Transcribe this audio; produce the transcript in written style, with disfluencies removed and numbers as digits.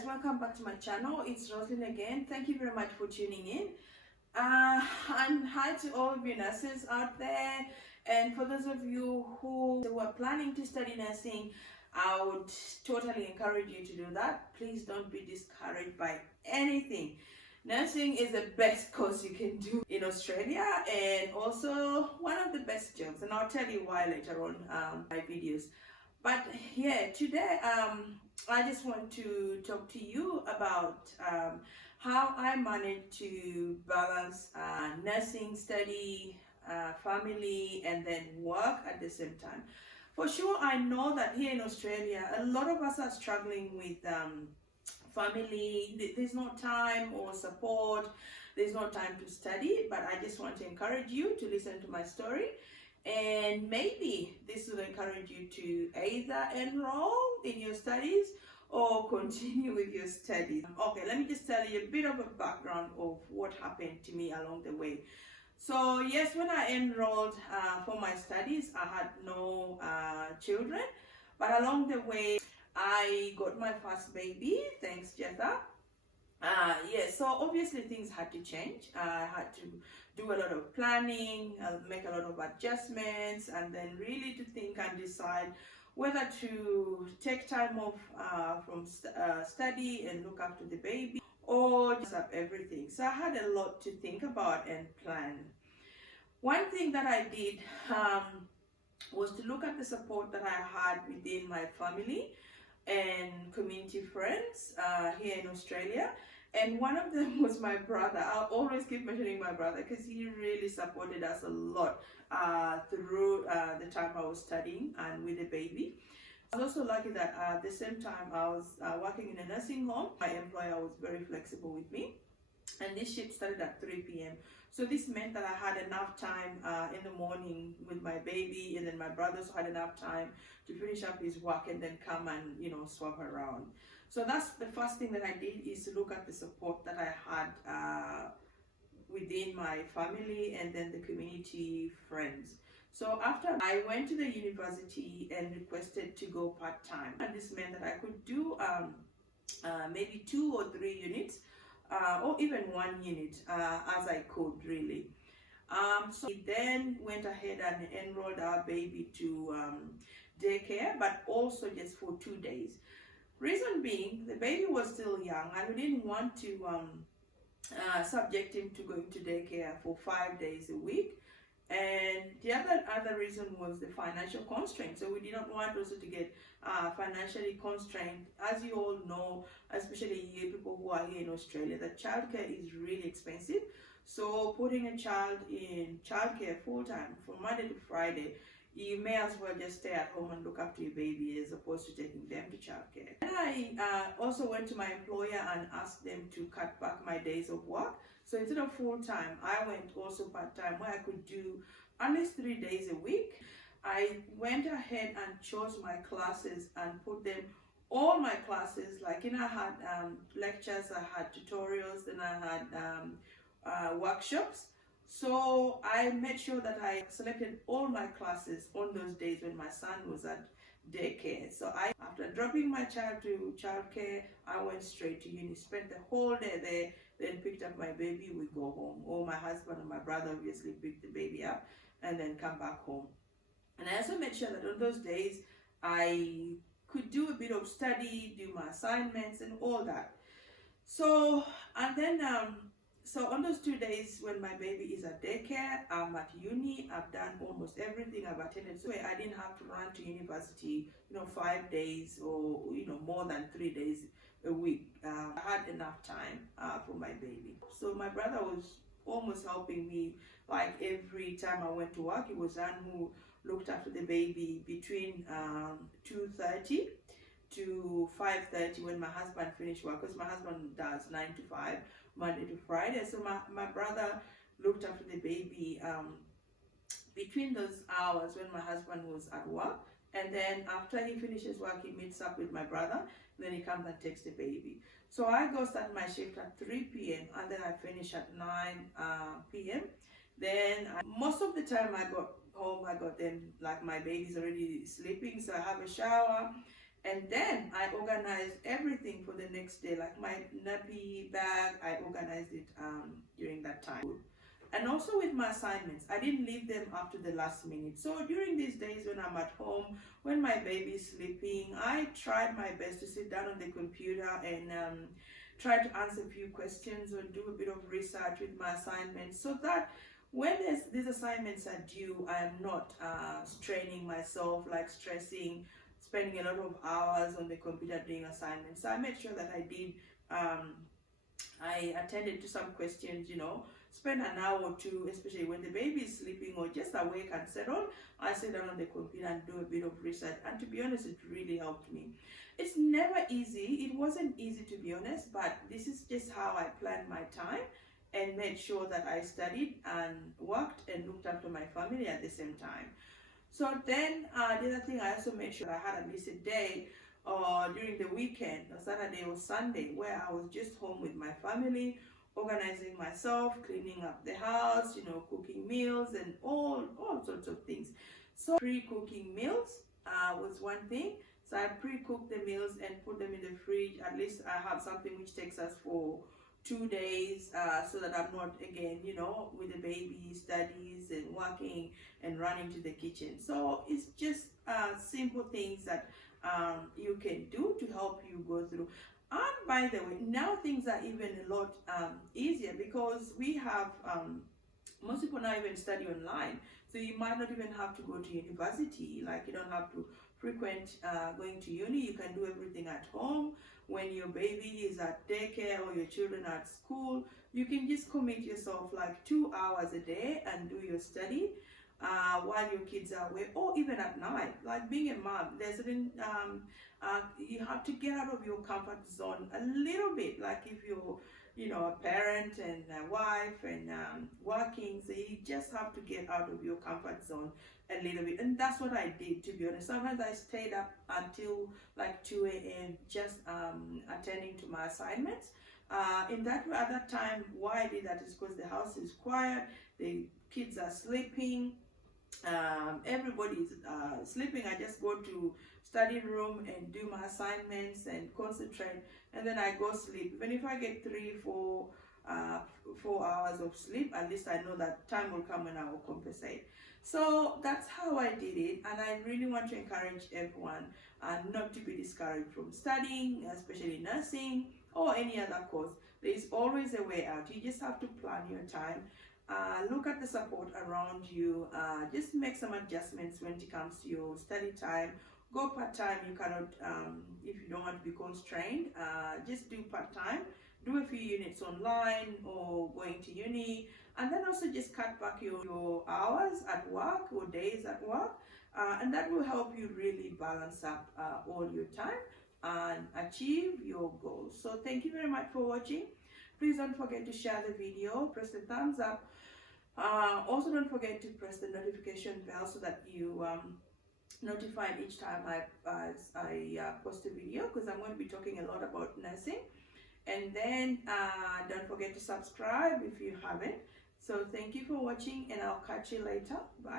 guys, welcome back to my channel. It's Roslyn again. Thank you very much for tuning in. And hi to all of you nurses out there, and for those of you who are planning to study nursing, I would totally encourage you to do that. Please don't be discouraged by anything. Nursing is the best course you can do in Australia, and also one of the best jobs, and I'll tell you why later on my videos. But yeah, today I just want to talk to you about how I managed to balance nursing, study, family, and then work at the same time. For sure, I know that here in Australia, a lot of us are struggling with family. There's no time or support. There's no time to study, but I just want to encourage you to listen to my story. And maybe this will encourage you to either enroll in your studies or continue with your studies. Okay, let me just tell you a bit of a background of what happened to me along the way. So yes, when I enrolled for my studies, I had no children, but along the way, I got my first baby, thanks Jetha. Yes, so obviously things had to change. I had to do a lot of planning, make a lot of adjustments, and then really to think and decide whether to take time off from study and look after the baby, or just up everything. So I had a lot to think about and plan. One thing that I did was to look at the support that I had within my family and community friends here in Australia. And one of them was my brother. I'll always keep mentioning my brother because he really supported us a lot through the time I was studying and with the baby. I was also lucky that at the same time I was working in a nursing home. My employer was very flexible with me, and this shift started at 3 p.m. So this meant that I had enough time in the morning with my baby, and then my brother also had enough time to finish up his work and then come and, you know, swap around. So that's the first thing that I did, is to look at the support that I had within my family and then the community friends. So after I went to the university and requested to go part-time, and this meant that I could do maybe 2 or 3 units or even 1 unit as I could really. So we then went ahead and enrolled our baby to daycare, but also just for 2 days. Reason being, the baby was still young and we didn't want to subject him to going to daycare for 5 days a week. And the other reason was the financial constraint. So we did not want also to get financially constrained. As you all know, especially you people who are here in Australia, that childcare is really expensive. So putting a child in childcare full-time from Monday to Friday, you may as well just stay at home and look after your baby as opposed to taking them to childcare. And I also went to my employer and asked them to cut back my days of work. So instead of full-time, I went also part-time, where I could do at least 3 days a week. I went ahead and chose my classes and put them, all my classes, like, you know, I had lectures, I had tutorials, then I had workshops. So I made sure that I selected all my classes on those days when my son was at daycare. So after dropping my child to childcare, I went straight to uni, spent the whole day there, then picked up my baby, we go home. Or my husband and my brother obviously picked the baby up and then come back home. And I also made sure that on those days I could do a bit of study, do my assignments and all that. So, and then so on those 2 days when my baby is at daycare, I'm at uni, I've done almost everything, I've attended. So I didn't have to run to university, you know, 5 days or, you know, more than 3 days a week. I had enough time for my baby. So my brother was almost helping me, like every time I went to work. It was Dan who looked after the baby between 2:30 to 5:30 when my husband finished work, because my husband does 9 to 5 Monday to Friday. So my brother looked after the baby between those hours when my husband was at work, and then after he finishes work, he meets up with my brother, then he comes and takes the baby. So I go start my shift at 3 p.m. and then I finish at 9 p.m. Then most of the time I got home, I got them, like, my baby's already sleeping, so I have a shower, And then I organized everything for the next day, like my nappy bag, I organized it during that time. And also with my assignments, I didn't leave them up to the last minute. So during these days when I'm at home, when my baby is sleeping, I tried my best to sit down on the computer and try to answer a few questions or do a bit of research with my assignments, so that when these assignments are due, I am not straining myself, like stressing, spending a lot of hours on the computer doing assignments. So I made sure that I attended to some questions, spend an hour or two, especially when the baby is sleeping or just awake and settled. I sit down on the computer and do a bit of research. And to be honest, it really helped me. It's never easy. It wasn't easy, to be honest, but this is just how I planned my time and made sure that I studied and worked and looked after my family at the same time. So then the other thing, I also made sure I had at least a day during the weekend, or Saturday or Sunday, where I was just home with my family, organizing myself, cleaning up the house, cooking meals and all sorts of things. So pre-cooking meals was one thing. So I pre-cook the meals and put them in the fridge. At least I have something which takes us for 2 days, so that I'm not, again, with the baby, studies and working and running to the kitchen. So it's just simple things that you can do to help you go through. And by the way, now things are even a lot easier, because we have most people now even study online, so you might not even have to go to university. Like, you don't have to frequent going to uni. You can do everything at home. When your baby is at daycare or your children are at school, you can just commit yourself like 2 hours a day and do your study while your kids are away, or even at night. Like, being a mom, there's certain you have to get out of your comfort zone a little bit. Like, if you're a parent and a wife and working, so you just have to get out of your comfort zone a little bit. And that's what I did, to be honest. Sometimes I stayed up until like 2 a.m. just attending to my assignments. At that time, why I did that is because the house is quiet, the kids are sleeping, everybody's sleeping. I just go to study room and do my assignments and concentrate, and then I go sleep. Even if I get 3-4 hours of sleep, at least I know that time will come when I will compensate. So that's how I did it, and I really want to encourage everyone not to be discouraged from studying, especially nursing or any other course. There is always a way out. You just have to plan your time. Look at the support around you. Just make some adjustments when it comes to your study time. Go part-time. You cannot, if you don't want to be constrained, just do part-time. Do a few units online or going to uni, and then also just cut back your hours at work or days at work, and that will help you really balance up all your time and achieve your goals. So thank you very much for watching. Please don't forget to share the video, press the thumbs up. Also don't forget to press the notification bell so that you notified each time I post a video, because I'm going to be talking a lot about nursing. And then don't forget to subscribe if you haven't. So thank you for watching, and I'll catch you later. Bye.